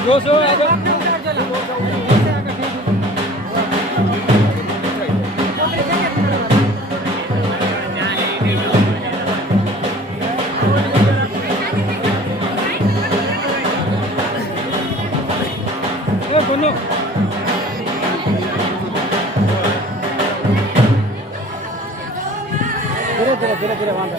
જોશો આગળ બોલો ધીરે ધીરે વાંધો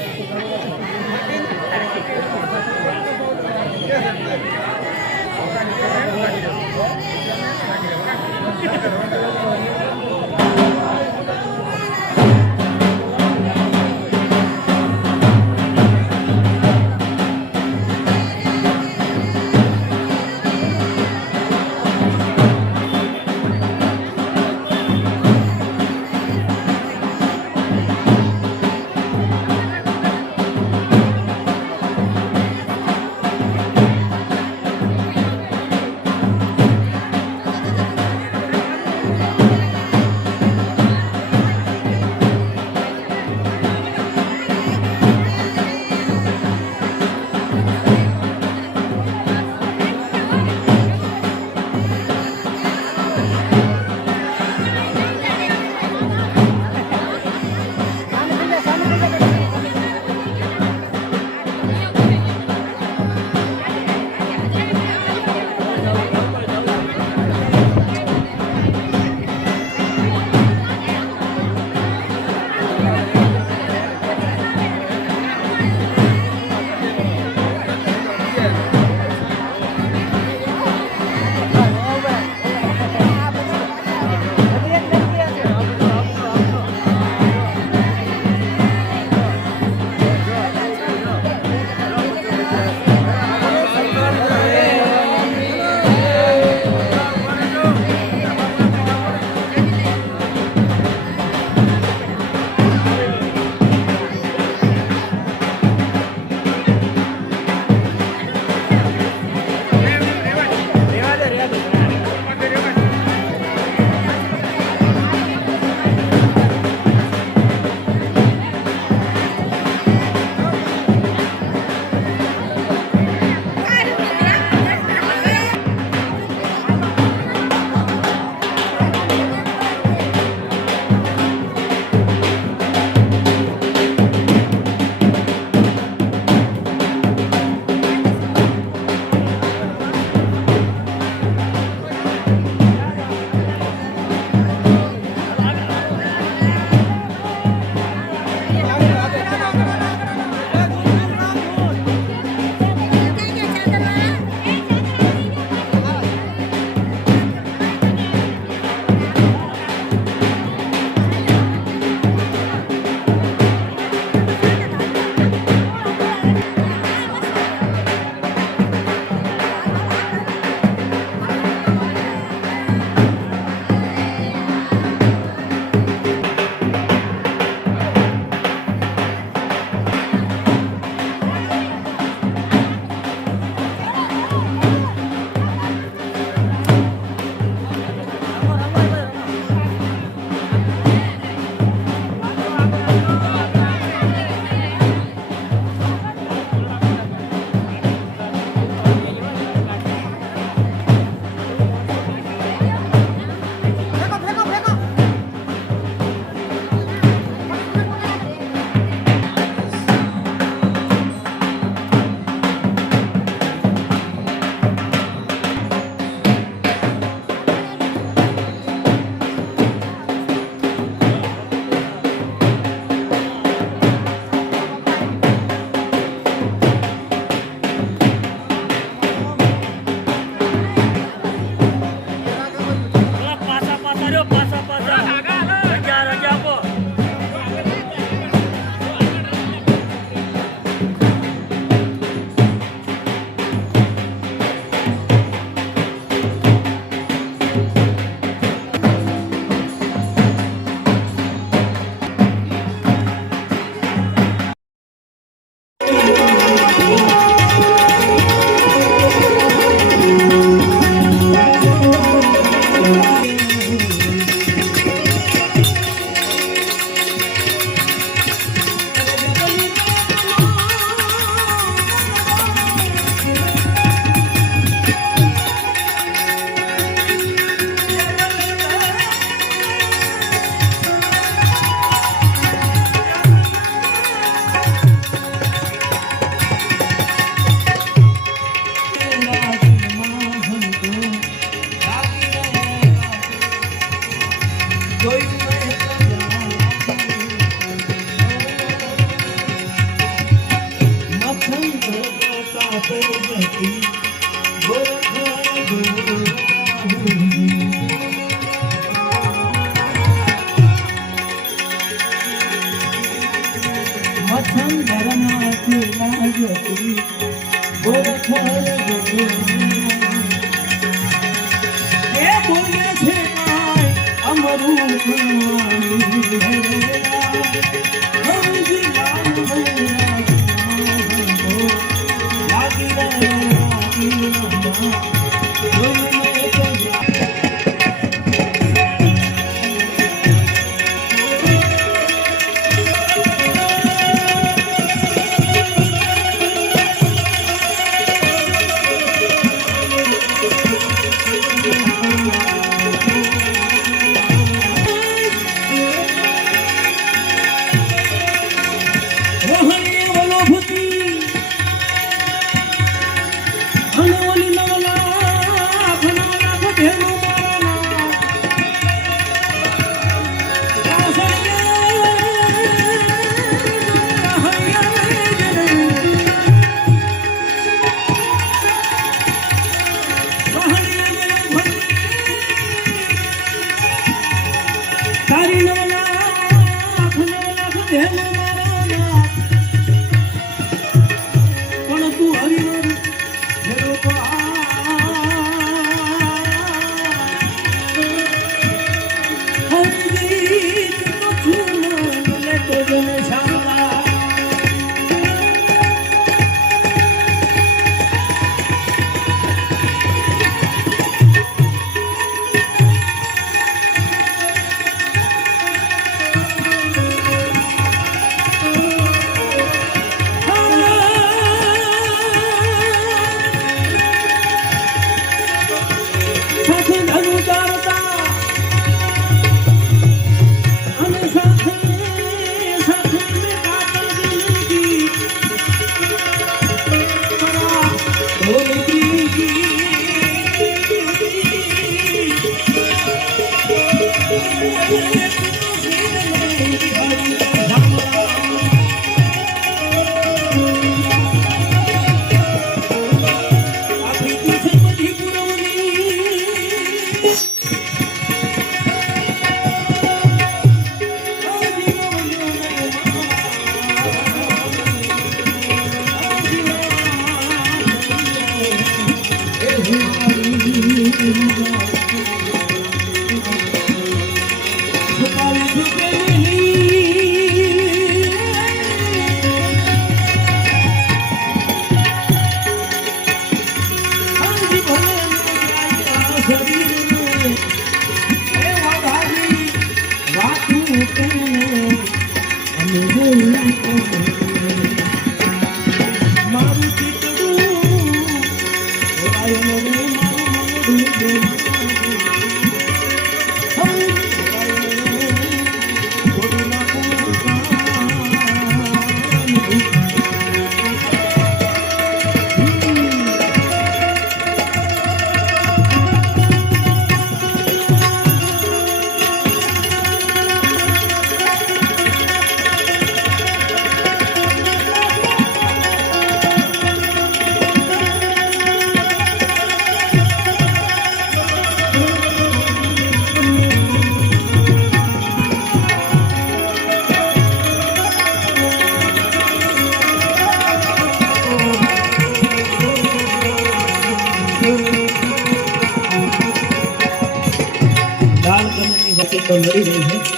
મળી રહી છે.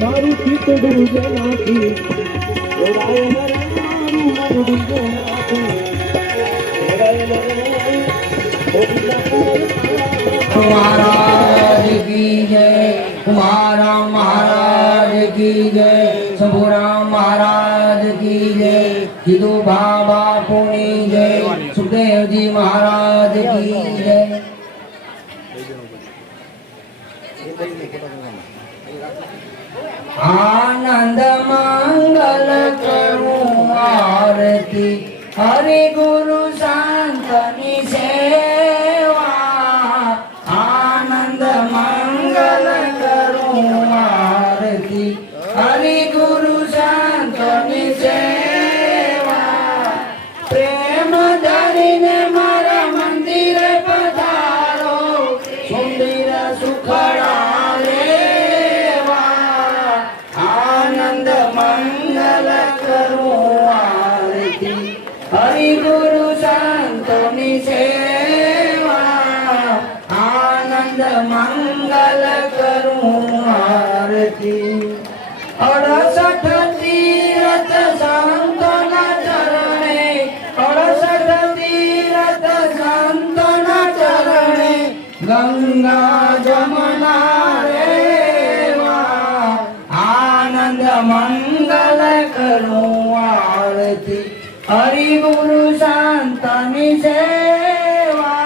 મારું ચિતડું જનાથી ઓરાય મારું મારું महाराज की जय, कुमाराम महाराज की जय, शंभुराम महाराज की जय, जिदू बाबा पुनी जय, सुखदेव जी महाराज की जय। आनंद मंगल करूं आरती हरि गुरु संतनि सेवा, आनंद मंगल करूं आरती આનંદ મંગલ કરું આરતી 68 તીરથ સંતોના ચરણે 68 તીરથ સંતોના ચરણે ગંગા જમના રેવા આનંદ મંગલ કરું આરતી હરિ ગુરુ શાંતની સેવા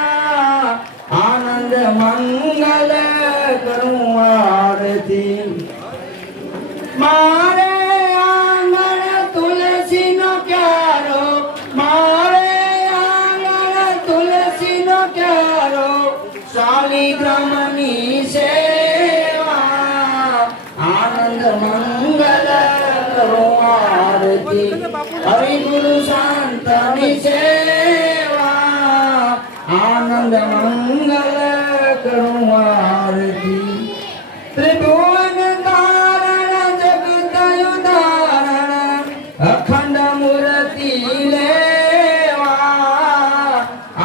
આનંદ મંગલ કરું આરતી મારે આંગણ તુલસીનો ક્યારો મારે આંગણ તુલસીનો ક્યારો શાલિગ્રામની સેવા આનંદ મંગલ કરું આરતી હરિ ગુરુ શાંતની સેવા આનંદ મંગલ કરું આરતી ત્રિભુવન કારણ જગત ઉદાહરણ અખંડ મૂર્તિ લેવા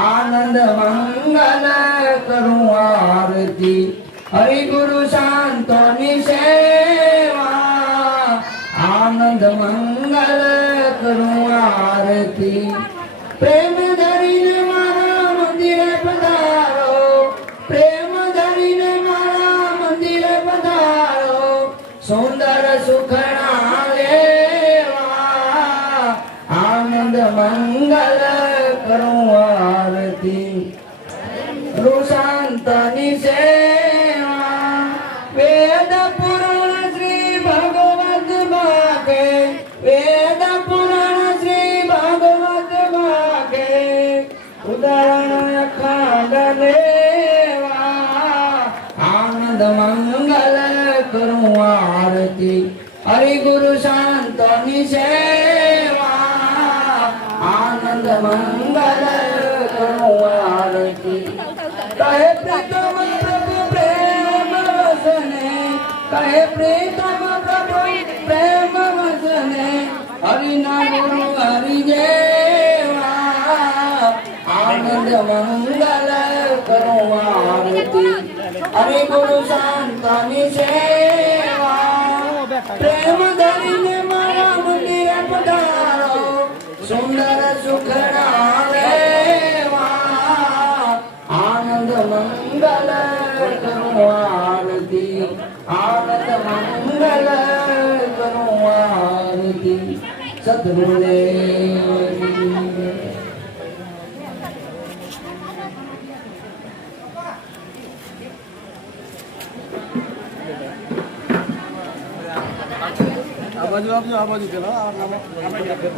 આનંદ મંગલ કરું આરતી હરિ ગુરુ શાંતની સેવા આનંદ મંગલ કરું આરતી પ્રેમ ધરીને મારા મંદિરે પધારો પ્રેમ ધરીને મારા મંદિરે પધારો સુંદર સુખણા લેવા આનંદ મંગલ કરું આરતી શાંતની સેવા વેદ પુરાણ શ્રી ભગવત માગે વેદ પુરાણ શ્રી ભગવત માગે ઉદાહરણ અખંડ લેવા આનંદ મંગલ કરું આરતી હરિ ગુરુ શાંતની સેવા આનંદ મંગલ કરું આરતી કહે પ્રીતમ પ્રભુ પ્રેમ વસને કહે પ્રીતમ પ્રભુ પ્રેમ વસને હરિના ગુરુ હરિદેવા આનંદ મંગલ કરું આરતી હરિ ગુરુ શાંતની સેવા પ્રેમ ધરીને મારા મંદિરે પધારો સુંદર સુખના લેવા આનંદ મંગલ કરું આરતી આનંદ મંગલ કરું આરતી સદગુરુદેવ આ બાજુ આપજો આ બાજુ પેલા આ બાજુ આપજો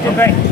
Okay.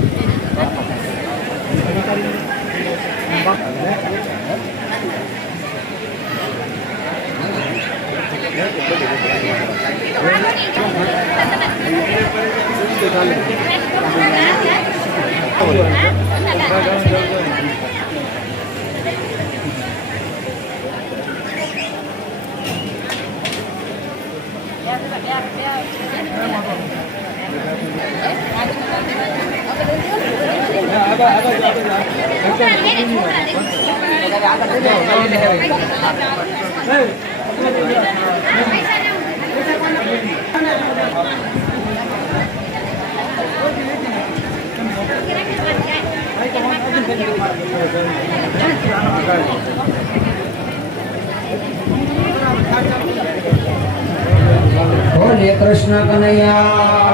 बोले कृष्ण कन्हैया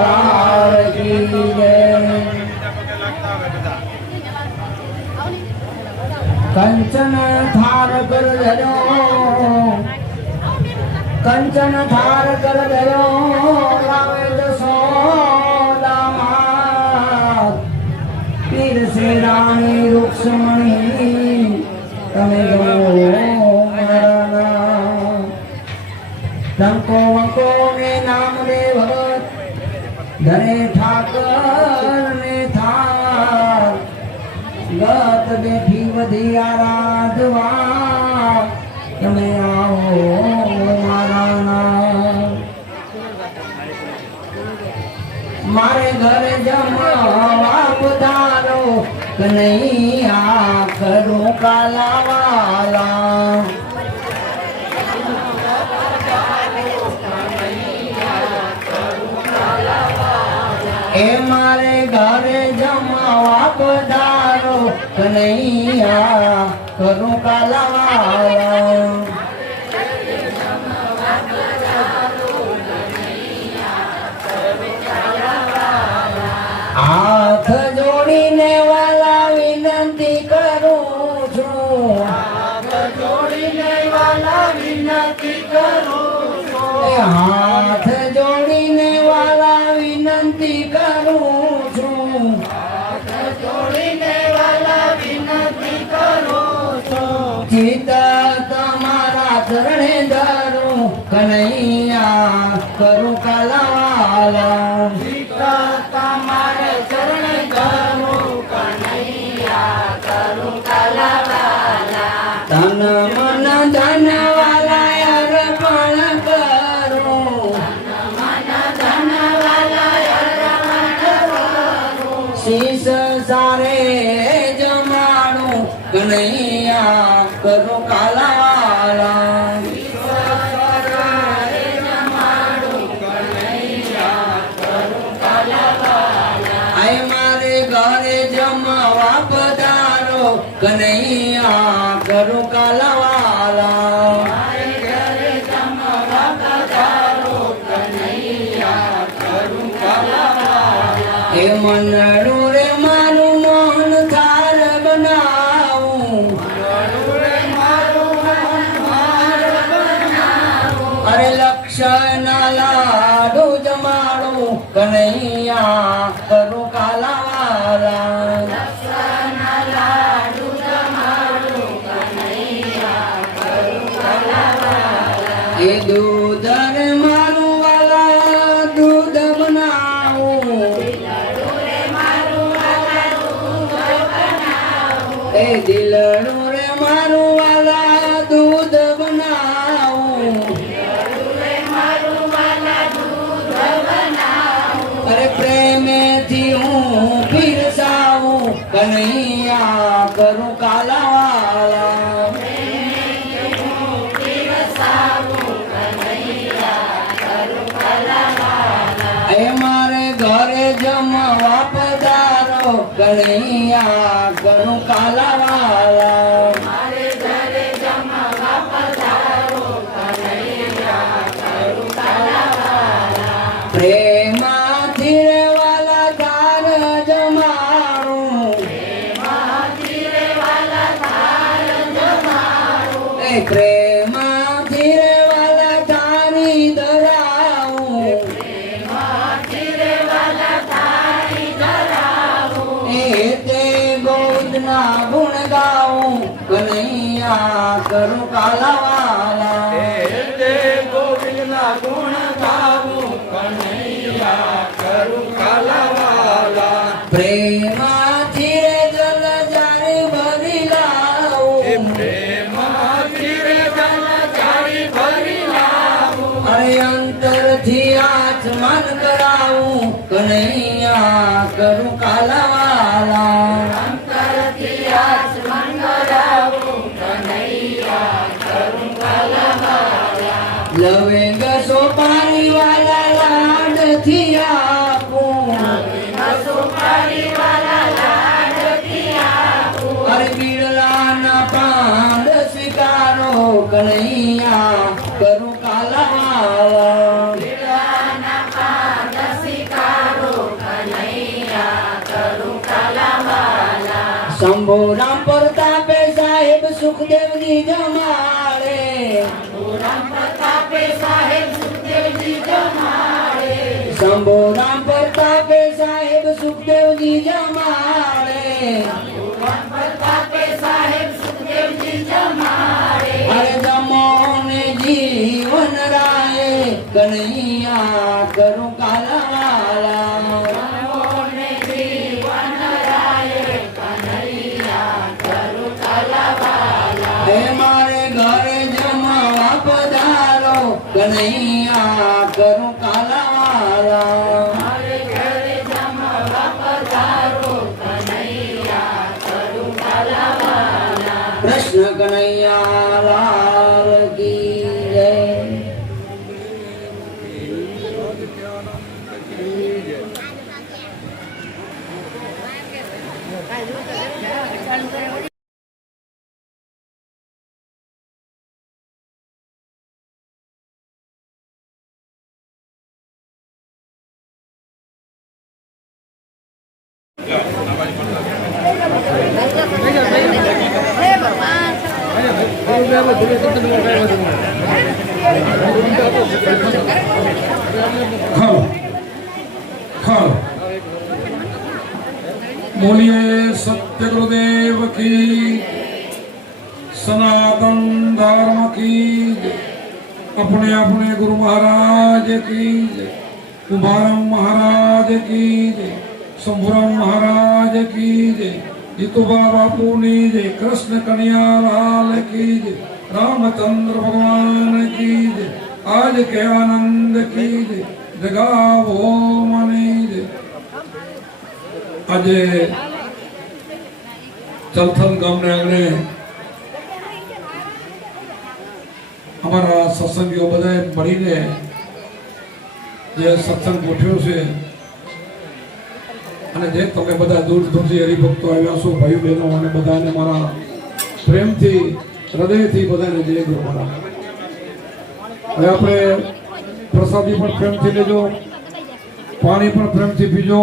लाल की जय। कंचन थार कर धरो, कंचन थार कर धरो, लावे जसोदा मात। पीर से रानी रुक्मणी तमे जो मरना। टंको वंको में नाम दे भगत, धरे ठाकर में थार। गत बेठी वधी आराधवा, तमे आओ मारा नाम। मारे घर जमवा पधारो, कन्हैया करूं काला वाला। ए मारे घरे जमावा पधारो, कन्हैया करूं काला वाला। हाथ जोड़ीने वाला विनंती करूं छूं, हाथ जोड़ीने वाला विनंती करूं छूं। हाथ जोड़ीने वाला विनंती करूं छूं, हाथ जोड़ीने वाला विनंती करूं छूं। चित तमारा चरणे धरूं, कन्हैया करूं काला वाला। तमारे चरण धरूं, कन्हैया करूं काला वाला। तन मन धन वाला अर्पण करूं, तन मन धन वाला अर्पण करूं। शीश सारे जमाड़ूं, कन्हैया करूं काला वाला। कन्हैया करूं काला वाला। हे मनड़ू रे मारू मोहन थार बनाऊं, अरे लक्षण लाडू जमाड़ू, कन्हैया करूं काला वाला। ए दूध रे मारू वाला दूध बनाऊं, ए दिलड़ू रे मारू वाला दूध बनाऊं। अरे प्रेम थी हूँ फिरसाऊं, कन्हैया करूं काला वाला। मारे घरे जमवा पधारो, कन्हैया करूं काला वाला। मारे घरे जमवा पधारो, कन्हैया करूं काला वाला। प्रेमा धीरे वाला थार जमाड़ूं, प्रेमा धीरे वाला थार जमाड़ूं। ए प्रेमा धीरे वाला थारी धराऊं, ते गो ગોવિંદના ગુણ ગાઉં કનૈયા કરું કાલાવાલા હે ગોવિંદના ગુણ ગાવું કનૈયા કરું કાલાવાલા પ્રેમાથી રે જલ જારે ભરી લાવું પ્રેમથી રે જલ જાળી ભરી લાવું અરે અંતરથી આચમન કરાવું કનૈયા કરું કાલાવાલા અંતરથી આચમન કરાવું કનૈયા કરું કાલાવાલા લવેંગ સોપારી વાલા લાડથી આપું અરે બીડલાના પાંડ સ્વીકારો કનૈયા કરું કાલાવાલા શંભો રામ પ્રતાપે સાહેબ સુખદેવજી જમાડે શંભો રામ પ્રતાપે સાહેબ સુખદેવજી જમાડે અરે જમોને જીવન રાય કનૈયા કરું કાલાવાલા હે મારે ઘરે જમવા પધારો કનૈયા કરું કાલાવાલા કૃષ્ણ કનૈયા લાલ કી જય बोलिए सत्य गुरुदेव की सनातन धर्म की जय। अपने अपने गुरु महाराज की जय। कुमारम महाराज की जय। शंभुराम महाराज की जय। जितुबा बापू ने जय। कृष्ण कन्हैया लाल की जय। रामचंद्र भगवान की जय। आज के आनंद की जय। जगावो मनी जय। આજે ચલથલ ગામને આંગણે અમારા સત્સંગીઓ બધાએ મળીને જે સત્સંગ ગોઠવ્યો છે અને જે તમે બધા દૂર દૂરથી હરિભક્તો આવ્યા છો ભાઈ બહેનો અને બધાને મારા પ્રેમથી હૃદયથી બધાને જય ગુરુ મહારાજ. હવે આપણે પ્રસાદી પણ પ્રેમથી લેજો, પાણી પણ પ્રેમથી પીજો,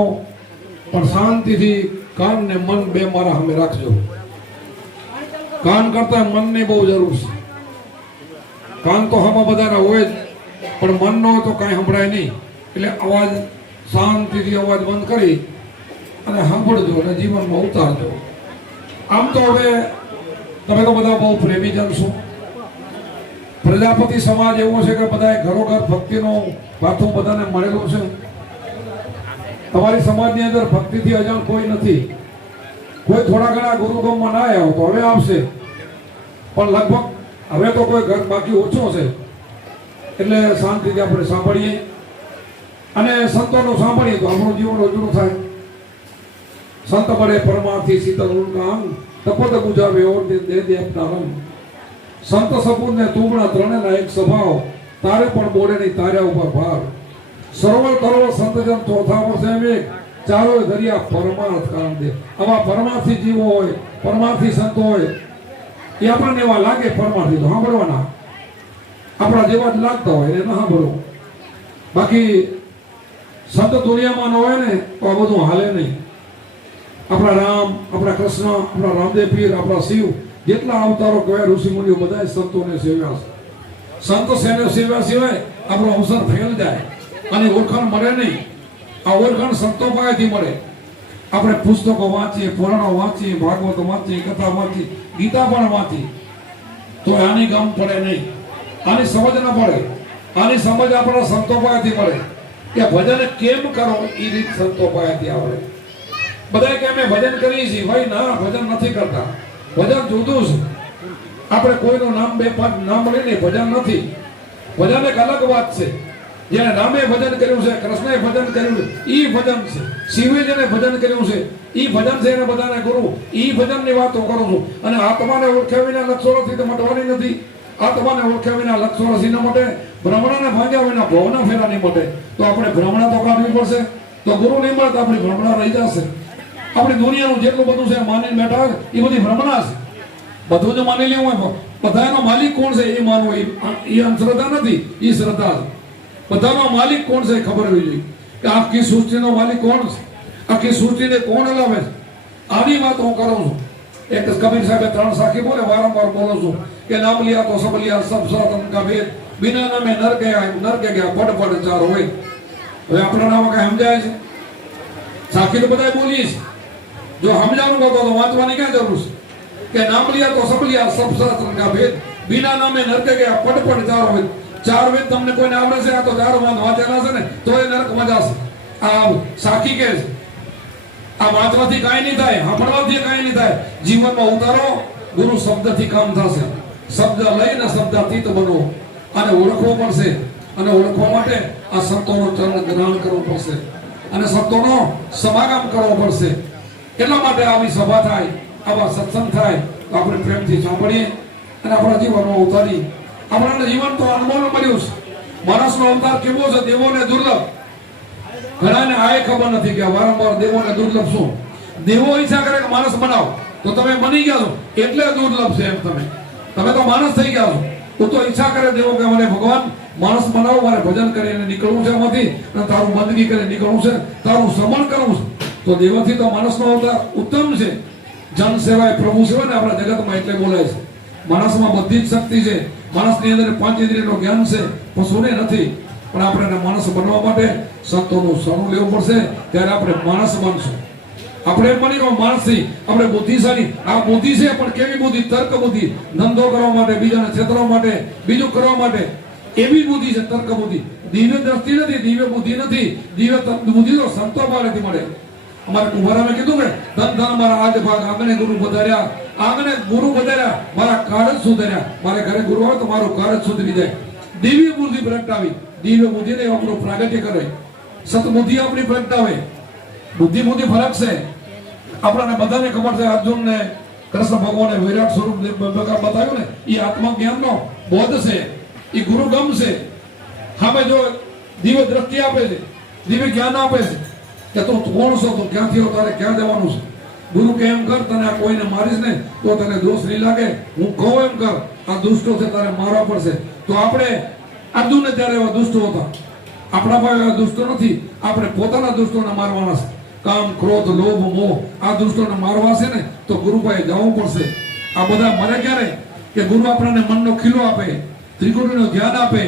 પણ શાંતિથી કાન ને મન બે મારા સામે રાખજો. કાન કરતા મનની બહુ જરૂર છે. કાન તો હમણાં બધાના હોય જ, પણ મન નો તો કાંઈ સંભળાય નહીં. એટલે અવાજ શાંતિથી અવાજ બંધ કરી અને સાંભળજો અને જીવનમાં ઉતારજો. આમ તો હવે તમે તો બધા બહુ પ્રેમી જન છો. પ્રજાપતિ સમાજ એવો છે કે બધા ઘરોઘર ભક્તિનો ભાથું બધાને મળેલું છે. તમારી સમાજની અંદર ભક્તિથી અજાણ કોઈ નથી. કોઈ થોડા ઘણા ગુરુગમમાં ના આવ્યો તો હવે આવશે, પણ લગભગ હવે તો કોઈ ઘર બાકી ઓછો છે. એટલે શાંતિથી આપણે સાંભળીએ અને સંતોનું સાંભળીએ તો આપણું જીવન ઉજળું થાય. સંત મળે પરમાર્થી શીતળ ઉનકાન તપત ગુજાવે ઓર દે દે આપના રંગ. સંત સપૂતને તુમણા ત્રણેના એક સ્વભાવ, તારે પણ બોલે નહીં તાર્યા ઉપર ભાર. સરોવર કરો સંતજન ચોથા વર્ષે વિવેક, ચારો દરિયા પરમાર્થ કારણ દે. આવા પરમાર્થી જીવો હોય, પરમાર્થી સંતો હોય, એ આપણને એવા લાગે પરમાર્થી તો સાંભળવાના, આપણા જેવા જ લાગતા હોય એને ન સાંભળવું. બાકી સંત દુનિયામાં ન હોય ને તો આ બધું હાલે નહીં. આપણા રામ, આપણા કૃષ્ણ, આપણા રામદેવ પીર, આપણા શિવ, જેટલા અવતારો કહેવાય ઋષિ મુનિઓ બધા સંતોને સેવ્યા છે. સંત સેવ્યા સિવાય આપણો અવસર ફેલ જાય અને ઓળખાણ મળે નહીં. આ ઓળખાણ સંતો પાસેથી મળે. આપણે પુસ્તકો વાંચીએ, પુરાણો વાંચીએ, ભાગવત વાંચીએ, કથા વાંચીએ, ગીતા પણ વાંચીએ, તો આની ગમ પડે નહીં, આની સમજ ન પડે. આની સમજ આપણા સંતો પાસેથી મળે કે ભજન કેમ કરો એ રીત સંતો પાસેથી આવડે. બધા કે અમે ભજન કરીએ છીએ, ભાઈ ના, ભજન નથી કરતા. ભજન જુદું છે. આપણે કોઈનું નામ બે પાંચ નામ લઈને ભજન નથી. ભજન એક અલગ વાત છે. જેને રામે ભજન કર્યું છે, કૃષ્ણએ ભજન કર્યું છે, ઈ ભજન છે. શિવે જેને ભજન કર્યું છે, ઈ ભજન છે. એને બધાને ગુરુ ઈ ભજનની વાતો કરું છું. અને આત્માને ઓળખ્યા વિના લક્ષોથી તો મટવાની નથી. આત્માને ઓળખ્યા વિના લક્ષો રસી ન મટે. ભ્રમણાને ભાંગ્યા વિના ભવના ફેરા નહીં મટે. તો આપણે ભ્રમણા તો કાઢવી પડશે. તો ગુરુ નહીં મળે તો આપણી ભ્રમણા રહી જશે. આપણી દુનિયાનું જેટલું બધું છે માનીને બેઠા એ બધી ભ્રમણા છે. બધું જ માની લેવું હોય. બધાનો માલિક કોણ છે એ માનવું, એ અંધશ્રદ્ધા નથી, એ શ્રદ્ધા છે. બધાનો માલિક કોણ છે ખબર હોવી જોઈએ કે આખી સૃષ્ટિનો માલિક કોણ છે, આખી સૃષ્ટિને કોણ હલાવે છે. આની વાત હું કરું છું. એક કબીર સાહેબે 3 સાખી બોલે, વારંવાર બોલું છું કે નામ લિયા તો સબ લિયા, સબ સાધન કા ભેદ, બિના નામે નર કે ગયા પડ પડ ચાર હોય. હવે આપણા નામ કઈ સમજાય છે? સાખી તો બધા બોલીએ છે. જો સમજાવવું કહો તો વાંચવાની ક્યાં જરૂર છે? કે નામ લિયા તો સબ લિયા, સબ સાધન કા ભેદ, બિના નામે નર કે ગયા પડ પડ ચાર હોય. 4 વેદ તમને કોઈને આવડે છે? આ તો 4 વાંચેલા છે ને તો એ નરક મજા છે. આ સાખી કે છે. આ વાંચવાથી કાંઈ નહીં થાય, સાંભળવાથી કાંઈ નહીં થાય. જીવનમાં ઉતારો, ગુરુ શબ્દથી કામ થશે. શબ્દ લઈને શબ્દાતીત બનો અને ઓળખવો પડશે. અને ઓળખવા માટે આ સંતોનો ચરણ ગ્રહણ કરવું પડશે અને સંતોનો સમાગમ કરવો પડશે. એટલા માટે આવી સભા થાય, આવા સત્સંગ થાય તો આપણે પ્રેમથી સાંભળીએ અને આપણા જીવનમાં ઉતારીએ. આપણા જીવન તો અનમોલ મળ્યું છે. માણસનો અવતાર કેવો છે? દેવોને દુર્લભ. ઘણાને આ ખબર નથી કે વારંવાર દેવોને દુર્લભ શું. દેવો ઈચ્છા કરે કે માણસ બનાવો તો તમે બની ગયા છો એટલે દુર્લભ છે. એમ તમે તો માણસ થઈ ગયા છો. તું તો ઈચ્છા કરે દેવો કે મને ભગવાન માણસ બનાવો, મારે ભજન કરીને નીકળવું છે એમાંથી, અને તારું બંદગી કરીને નીકળવું છે, તારું સમણ કરવું છે. તો દેવાથી તો માણસનો અવતાર ઉત્તમ છે. જન સેવાય પ્રભુ સેવા ને આપણા જગતમાં એટલે બોલાય છે. માણસમાં બધી જ શક્તિ છે. માણસની અંદર 5 ઇન્દ્રિયનું જ્ઞાન છે, પશુને નથી. પણ આપણે માણસ બનવા માટે સંતોનું શરણ લેવું પડશે. ત્યારે આપણે માણસ બનશું. આપણે એમ માની કે માણસ થી આપણે બુદ્ધિશાળી, આ બુદ્ધિ છે પણ કેવી બુદ્ધિ? તર્ક બુદ્ધિ. ધંધો કરવા માટે, બીજાને છેતરવા માટે, બીજું કરવા માટે એવી બુદ્ધિ છે, તર્ક બુદ્ધિ. દિવ્ય દ્રષ્ટિ નથી, દિવ્ય બુદ્ધિ નથી. દિવ્ય બુદ્ધિ તો સંતો પાસેથી મળે. અમારે કુંભારામે કીધું ને, ધન ધન મારા આજ ભાગ, આંગણે ગુરુ પધાર્યા, આંગણે ગુરુ પધાર્યા, મારા કાર્ય જ સુધર્યા. મારે ઘરે ગુરુ આવે તો મારું કાર્ય સુધરી જાય. દિવ્ય બુદ્ધિ પ્રગટાવી, દિવ્ય બુદ્ધિને આપણું પ્રાગટ્ય કરે. સતબુદ્ધિ આપણી પ્રગટાવે. બુદ્ધિ ફરક છે. આપણને બધાને ખબર છે. અર્જુનને કૃષ્ણ ભગવાને વિરાટ સ્વરૂપ બતાવ્યું ને, એ આત્મજ્ઞાનનો બોધ છે, એ ગુરુગમ છે. હવે જો દિવ્ય દ્રષ્ટિ આપે છે, દિવ્ય જ્ઞાન આપે છે કે તું કોણ છો, તું ક્યાંથી હો, તારે ક્યાં જવાનું છે. ગુરુ કે એમ કર, તને આ કોઈને મારીશ ને તો તને દોષ નહીં લાગે. હું કહું એમ કર, આ દુષ્ટો છે તારે મારવા પડશે. તો આપણે અર્જુનને ત્યારે એવા દુષ્ટો હતા. આપણા પાસે એવા દુષ્ટો નથી. આપણે પોતાના દુષ્ટોને મારવાના છે. કામ, ક્રોધ, લોભ, મોહ, આ દુષ્ટોને મારવા છે ને તો ગુરુ પાસે જવું પડશે. આ બધા મરે ક્યારે? કે ગુરુ આપણને મનનો ખીલો આપે, ત્રિકુટીનું ધ્યાન આપે.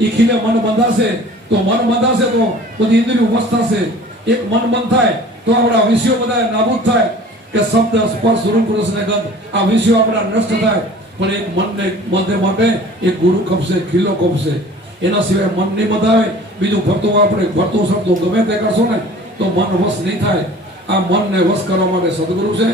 એ ખીલે મન બંધાશે. તો મન બંધાશે તો બધી ઇન્દ્રિયો વશ થશે. એક મન બંધ થાય તો આપણા વિષયો બધા નાબૂદ થાય. કે શબ્દ, સ્પર્શ, રૂપ, રસ ને ગંધ, આ વિષયો આપણા નષ્ટ થાય. પણ એક મનને બંધે માટે એક ગુરુ કપશે, ખીલો કપશે. એના સિવાય મન નહીં બંધાવે. બીજું ભરતું સરતું ગમે તે કરશો ને તો મન વશ નહીં થાય. આ મનને વશ કરવા માટે સદગુરુ છે.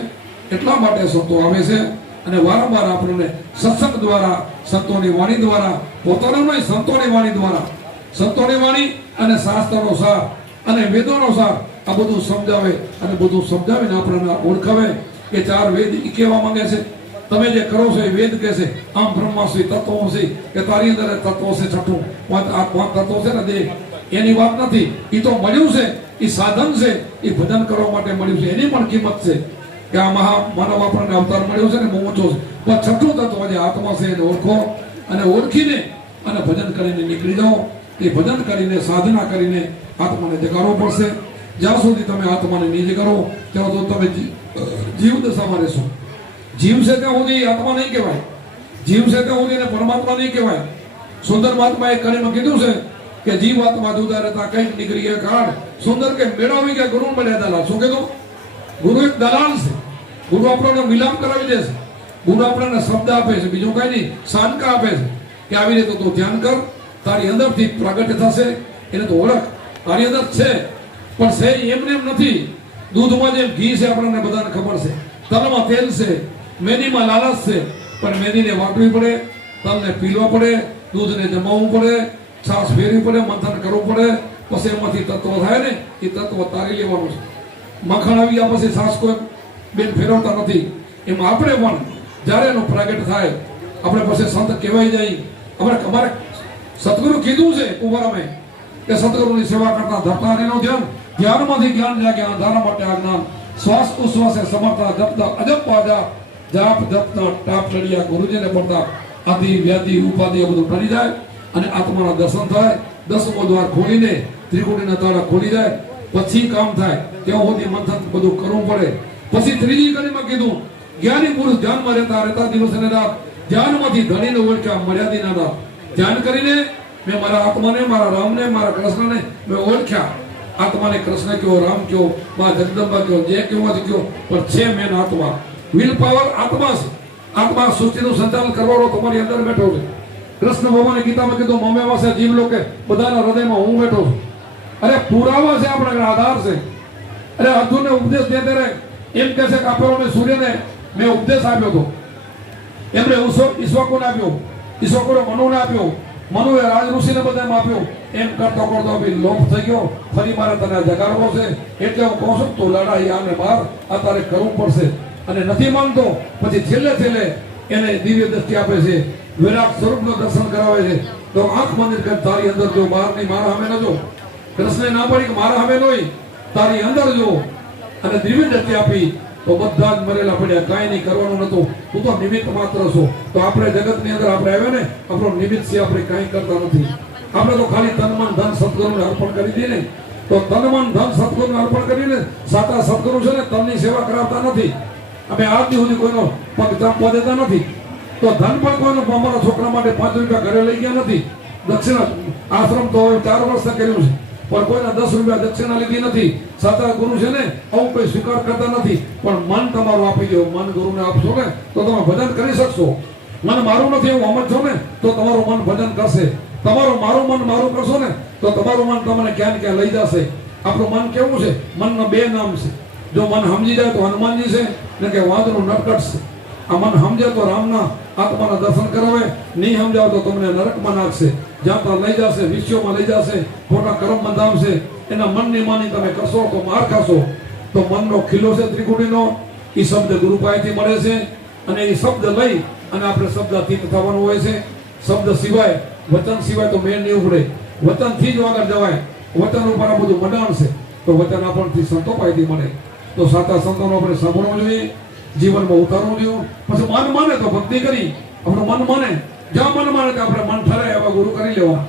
એટલા માટે સંતો આવે છે અને વારંવાર આપણને સત્સંગ દ્વારા, સંતોની વાણી દ્વારા, પોતાનું નહીં સંતોની વાણી દ્વારા, સંતોની વાણી અને શાસ્ત્રનો સાર અને વેદોનો સાર, આ બધું સમજાવે અને બધું સમજાવીને આપણને ઓળખાવે કે 4 વેદ ઈ કહેવા માંગે છે. તમે જે કરો છો એ વેદ કહે છે. આમ બ્રહ્માસી તત્વોસી, કે તારી અંદર તત્વો છે, છઠ્ઠું આ 5 તત્વો છે ને દેહ, એની વાત નથી. એ તો મળ્યું છે, એ સાધન છે, એ ભજન કરવા માટે મળ્યું છે. એની પણ કિંમત છે કે આ માનવ આપણને અવતાર મળ્યો છે ને બહુ ઊંચો છે. પણ છઠ્ઠું તત્વ જે આત્મા છે એને ઓળખો અને ઓળખીને અને ભજન કરીને નીકળી જાઓ. એ ભજન કરીને, સાધના કરીને આત્માને જગાડવો પડશે. જ્યાં સુધી તમે આત્માને નહીં જગાડો ત્યાં તો તમે જીવ દશામાં રહેશો. જીવ છે ત્યાં સુધી આત્મા નહીં કહેવાય. જીવ છે ત્યાં સુધી એને પરમાત્મા નહીં કહેવાય. સુંદર મહાત્માએ કડીમાં કીધું છે કે જીવ આત્મા જુદા રહેતા કંઈક નીકળી ગયા કાળ સુંદર કે મેળવી ગયા ગુરુ મળ્યા દાલા. શું કીધું? ગુરુ એક દલાલ છે. ગુરુ આપણને મિલાપ કરાવી દે છે. ગુરુ આપણને શબ્દ આપે છે, બીજું કઈ નહીં, શાનકા આપે છે કે આવી રીતે તું ધ્યાન કર, તારી અંદરથી પ્રગટ થશે, એને તો ઓળખ, તારી અંદર છે. પણ છે એમને એમ નથી. દૂધમાં જેમ ઘી છે આપણને બધાને ખબર છે, તલમાં તેલ છે, મેદીમાં લાલાશ છે, પણ મેદીને વાટવી પડે, તલને પીલવા પડે, દૂધને જમાવવું પડે, છાશ ફેરવી પડે, મંથન કરવું પડે, પછી એમાંથી તત્વ થાય ને એ તત્વ તારી લેવાનું છે. મખણ આવી ગયા પછી છાશ કોઈ બેન ફેરવતા નથી. એમ આપણે પણ જ્યારે એનો પ્રગટ થાય આપણે પછી સંત કહેવાય જાય. આપણે અમારે સદગુરુ કીધું છે કુંવરામે કે સદગુરુની સેવા કરતા ધરતા હરિનું ધ્યાન, ધ્યાનમાંથી જ્ઞાન જાગે, અંધારા માટે આ જ્ઞાન, શ્વાસ ઉશ્વાસે સમર્થા જપતા અજપ વાજા, જાપ જપતા ટાપ ચડિયા, ગુરુજીને પડતા આદિ વ્યાધિ ઉપાધિ બધું ટળી જાય અને આત્માના દર્શન થાય. 10મો દ્વાર ખોલીને ત્રિકુટીના તાળા ખોલી જાય પછી કામ થાય. ત્યાં સુધી મંથન બધું કરવું પડે. પછી ત્રીજી કડીમાં કીધું જ્ઞાની પુરુષ ધ્યાનમાં રહેતા રહેતા દિવસ અને રાત, ધ્યાનમાંથી ધણીને ઓળખ્યા મર્યાદિના રાત. ધ્યાન કરીને મેં મારા આત્માને, મારા રામને, મારા કૃષ્ણને મેં ઓળખ્યા. આત્માને કૃષ્ણ કયો, રામ કયો, મા જગદંબા કયો, જે કહેવાથી કયો, પણ છે મેન આત્મા. વિલ પાવર આત્મા છે. આત્મા સૃષ્ટિનું સંચાલન કરવાનો તમારી અંદર બેઠો છે. કૃષ્ણ ભગવાને ગીતામાં કીધું મમે વાસે જીવ લોકે, બધાના હૃદયમાં હું બેઠો છું. અરે પુરાવા છે, આપણા આધાર છે. અરે અર્જુનને ઉપદેશ દે ત્યારે એમ કહે છે કે આપણને સૂર્યને મેં ઉપદેશ આપ્યો હતો, એમણે ઈશ્વકોને આપ્યો, ઈશ્વકોને મનુને આપ્યો, મનુએ રાજ ઋષિને બધામાં આપ્યો. એમ કરતો કરતો બી લોભ થઈ ગયો, ફરી મારે તને જગાડવો છે, એટલે હું કહું છું તું લડાઈ આને બાર આ તારે કરવું પડશે. અને નથી માનતો પછી છેલ્લે એને દિવ્ય દ્રષ્ટિ આપે છે, વિરાટ સ્વરૂપનું દર્શન કરાવે છે. તો આંખ મંદિર કર, તારી અંદર જો, બહાર નહીં, મારા સામે ન જો. કૃષ્ણે ના પડી કે મારા સામે નહીં, તારી અંદર જો. અને દિવ્ય દ્રષ્ટિ આપી તો બધા જ મરેલા પડ્યા, કાંઈ નહીં કરવાનું નતું, તું તો નિમિત્ત માત્ર છો. તો આપણે જગતની અંદર આપણે આવ્યા ને, આપણો નિમિત્ત છે, આપણે કાંઈ કરતા નથી. આપણે તો ખાલી તન મન ધન સદગુરુને અર્પણ કરી દઈએ ને, તો તન મન ધન સદગુરુને અર્પણ કરીને સાચા સદગુરુ છે ને તનની સેવા કરાવતા નથી. અમે આજ સુધી કોઈનો પગ ચાપવા દેતા નથી. તો ધન પણ કોઈનો અમારા છોકરા માટે 5 રૂપિયા ઘરે લઈ ગયા નથી. દક્ષિણા આશ્રમ તો હવે 4 વર્ષ કર્યું છે, પણ કોઈના 10 રૂપિયા દક્ષિણા લીધી નથી. સાચા ગુરુ છે ને આવું કોઈ સ્વીકાર કરતા નથી. પણ મન તમારું આપી દો, મન ગુરુને આપશો ને તો તમે ભજન કરી શકશો. મન મારું નથી એવું સમજશો ને તો તમારું મન ભજન કરશે. તમારું મારું મન મારું કરશો ને તો તમારું મન તમને ક્યાં ક્યાં લઈ જશે. આપણું મન કેવું છે? મનના 2 નામ છે. જો મન સમજી જાય તો હનુમાનજી છે ને કે વાંદરું નટકટ છે. આ મન સમજે તો રામના આત્માના દર્શન કરાવે, નહીં સમજાવ તો તમને નરકમાં નાખશે, જ્યાં ત્યાં લઈ જશે, વિશ્વમાં લઈ જશે, ખોટા કર્મ બંધાવશે. એના મનની માની તમે કરશો તો માર ખાશો. તો મનનો ખીલો છે ત્રિકુટીનો, એ શબ્દ ગુરુ પાસેથી મળે છે. અને એ શબ્દ લઈ અને આપણે શબ્દાતીત થવાનું હોય છે. શબ્દ સિવાય, વચન સિવાય તો મેળ નહીં ઉપડે. વચનથી જ આગળ જવાય. વચન ઉપર આ બધું મંડાણ છે. તો વચન આપણથી સંતો પાસેથી મળે. તો સાચા સંતોનો આપણે સાંભળવું જોઈએ, જીવનમાં ઉતારવું જોઈએ. પછી મન માને તો ભક્તિ કરી, આપણું મન માને, જ્યાં મન માને તો આપણે મન ઠરે એવા ગુરુ કરી લેવાના.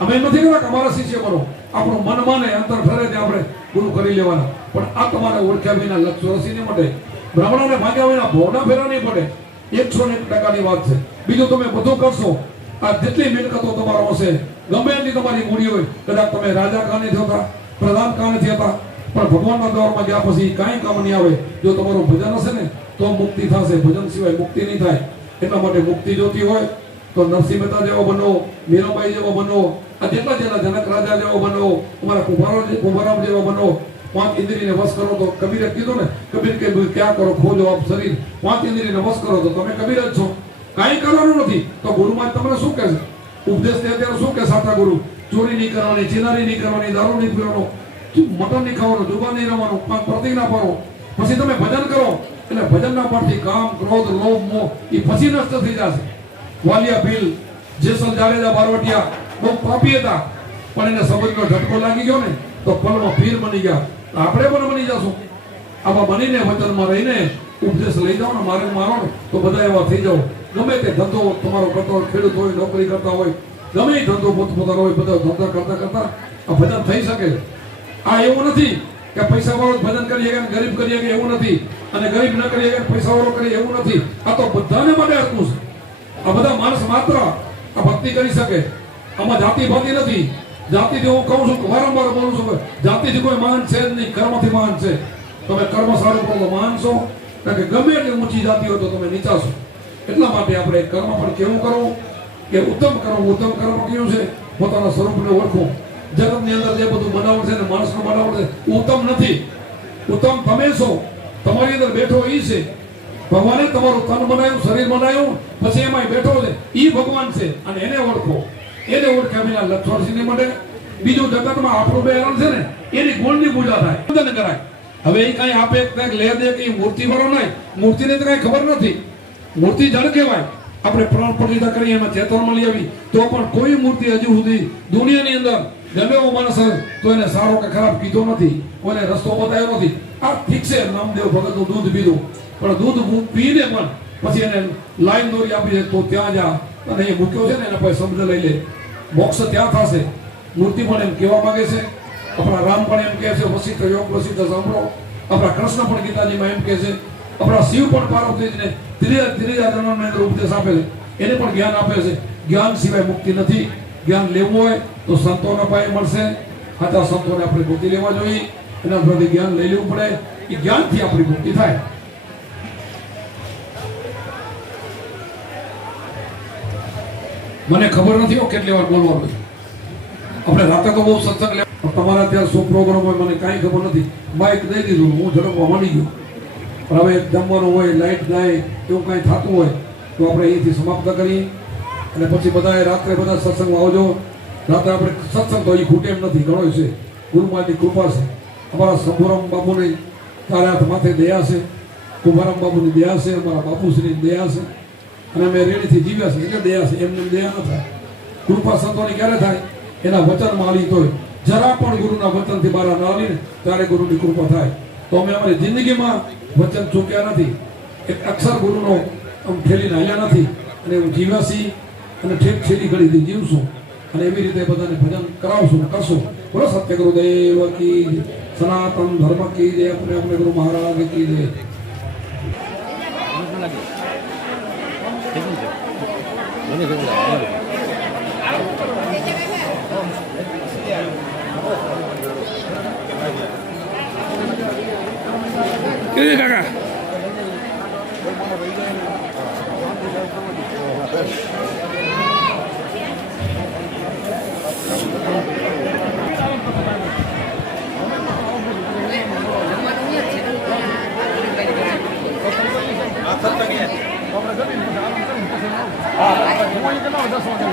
અમે એમ નથી કહેતા કે અમારા શિષ્ય બનો, આપણું મન માને, અંતર ઠરે ત્યાં આપણે ગુરુ કરી લેવાના. પણ આ તમારે ઓળખ્યા વિના લક્ષ રસી નહીં મળે, બ્રાહ્મણોને ભાગ્યા વિના ભોગના ફેરા નહીં પડે. 101% વાત છે. બીજું તમે બધું કરશો, આ જેટલી મિલકતો તમારો હશે, ગમે એટલી તમારી મૂડી હોય, કદાચ તમે રાજા કાં નથી હતા, પ્રધાન કાં નથી હતા, પણ ભગવાનના દ્વારમાં ગયા પછી કાંઈ કામ નહીં આવે. જો તમારું ભજન હશે ને તો મુક્તિ થશે, ભજન સિવાય મુક્તિ નહીં થાય. એટલા માટે મુક્તિ જોતી હોય તો નરસિંહ મહેતા જેવો બનો, મીરાબાઈ જેવો બનો, આ જેટલા જનક રાજા જેવો બનો, અમારા કુંભારામ જેવો બનો. 5 ઇન્દ્રિયને વશ કરો તો કબીરે કીધું ને, કબીર કે ક્યાં કરો ખોજો આપ શરીર, 5 ઇન્દ્રિયને વશ કરો તો તમે કબીર જ છો. કાંઈ કરવાનું નથી. તો ગુરુમાં તમને શું કહે છે? ઉપદેશ દે ત્યારે શું કે સાચા ગુરુ? ચોરી નહીં કરવાની, ચિનારી નહીં કરવાની, દારૂ નહીં પીવાનો, મટન નહીં ખાવાનું, જુબાન નહીં રમવાનું, પ્રતિજ્ઞા પાડો. પછી તમે ભજન કરો એટલે ભજનના પરથી કામ, ક્રોધ, લોભ, મોહ એ પછી નષ્ટ થઈ જશે. વાલિયા ભીલ, જેસલ જાડેજા બારવટિયા બહુ પાપી હતા, પણ એને સમજનો ઝટકો લાગી ગયો ને તો પલમાં પીર બની ગયા. આપણે પણ બની જશું. આમાં બનીને વચનમાં રહીને ઉપદેશ લઈ જાઓ ને, મારો ને તો બધા એવા થઈ જાઓ. ગમે તે ધંધો તમારો કરતો હોય, ખેડૂત હોય, નોકરી કરતા હોય, ગમે એ ધંધો પોતપોતાનો હોય, બધા ધંધા કરતા આ ભજન થઈ શકે. આ એવું નથી કે પૈસા વાળો ભજન કરી શકે, ગરીબ કરી શકે એવું નથી, અને ગરીબ ન કરી શકે પૈસા વાળો કરી એવું નથી. આ તો બધાને માટે હરકું છે. આ બધા માણસ માત્ર આ ભક્તિ કરી શકે. આમાં જાતિ ભાતિ નથી. જાતિથી હું કહું છું, વારંવાર બોલું છું, જાતિથી કોઈ મહાન છે જ નહીં, કર્મથી મહાન છે. તમે કર્મ સારું કરો તો માનશો, કારણ કે ગમે એટલી ઊંચી જાતિ હોય તો તમે નીચાશો. એટલા માટે આપણે કર્મ પણ કેવું કરવું કે ઉત્તમ કરવું. ઉત્તમ કર્મ કેવું છે? પોતાના સ્વરૂપને ઓળખવું. જગતની અંદર જે બધું બનાવટ છે ને માણસનું બનાવટ છે ઉત્તમ નથી. ઉત્તમ તમે છો, તમારી અંદર બેઠો ઈ છે. ભગવાને તમારું તન બનાવ્યું, શરીર બનાવ્યું, પછી એમાં બેઠો છે ઈ ભગવાન છે અને એને ઓળખો. એને ઓળખ્યા વિના લક્ષણસિંહ માટે બીજું જગતમાં આપણું બે હરણ છે ને એની ગુણની પૂજા થાય, પૂજન કરાય. હવે એ કઈ આપે કઈક લે દે કે મૂર્તિ વાળો નહીં, મૂર્તિને તો કઈ ખબર નથી. મૂર્તિ જળ કહેવાય. આપણે પ્રાણ પ્રતિષ્ઠા કરીએ એમાં ચેતનમાં લઈ આવી તો પણ કોઈ મૂર્તિ હજુ સુધી દુનિયાની અંદર ગમે એવો માણસ હોય તો એને સારો કે ખરાબ કીધો નથી, કોઈને રસ્તો બતાવ્યો નથી. આ ઠીક છે, નામદેવ ભગતનું દૂધ પીધું, પણ દૂધ પીને પણ પછી એને લાઈન દોરી આપી છે તો ત્યાં જા અને એ મૂક્યો છે ને એના પાસે શબ્દ લઈ લે, મોક્ષ ત્યાં થશે. મૂર્તિ પણ એમ કહેવા માંગે છે. આપણા રામ પણ એમ કહે છે વસિષ્ઠ યોગ વસિષ્ઠ સાંભળો. આપણા કૃષ્ણ પણ ગીતાજીમાં એમ કહે છે. આપણા શિવ પણ પાર્વતીજીને ત્રીજા જન્મની અંદર ઉપદેશ આપે છે, એને પણ જ્ઞાન આપે છે. જ્ઞાન સિવાય મુક્તિ નથી. જ્ઞાન લેવું હોય તો સંતોના પાસે મળશે. સાચા સંતોને આપણે ગોતી લેવા જોઈએ, એના પરથી જ્ઞાન લઈ લેવું પડે. એ જ્ઞાનથી આપણી મુક્તિ થાય. મને ખબર નથી કેટલી વાર બોલવાનું. આપણે રાતે તો બહુ સત્સંગ લે, તમારા ત્યાં શું પ્રોગ્રામ હોય મને કાંઈ ખબર નથી. માઇક દઈ દીધું, હું ઝડપમાં માંડી ગયો. પણ હવે જમવાનું હોય, લાઈટ જાય, એવું કાંઈ થતું હોય તો આપણે અહીંથી સમાપ્ત કરીએ અને પછી બધાએ રાત્રે બધા સત્સંગમાં આવજો. રાત્રે આપણે સત્સંગ તો એ ખૂટે એમ નથી, ઘણો છે. ગુરુમાની કૃપા છે. અમારા શંભુરામ બાપુની તારે હાથ માથે દયા છે, કુંભારામ બાપુની દયા છે, અમારા બાપુશ્રીની દયા છે અને અમે રેડીથી જીવ્યા છે એટલે દયા છે. એમને દયા ન થાય. કૃપા સંતોની ક્યારે થાય? એના વચનમાં આલી તોય. જરા પણ ગુરુના વચનથી બહાર ના આવીને ત્યારે ગુરુની કૃપા થાય. તો અમે અમારી જિંદગીમાં વચન ચૂક્યા નથી. એક અક્ષર ગુરુનો આમ ઠેલીને હાલ્યા નથી અને હું જીવ્યા છીએ અને ઠેક છેલ્લી ઘડીથી જીવશું અને એવી રીતે બધાને ભજન કરાવશું કરશું. બોલો સત્ય ગુરુદેવ કી જય, સનાતન ધર્મ કી જય, આપણે ગુરુ મહારાજ કી જય. કાકા આપણે જમીન પછી આરામ કરીને પછી આવું. હું અહીં કેટલા 10 વાગે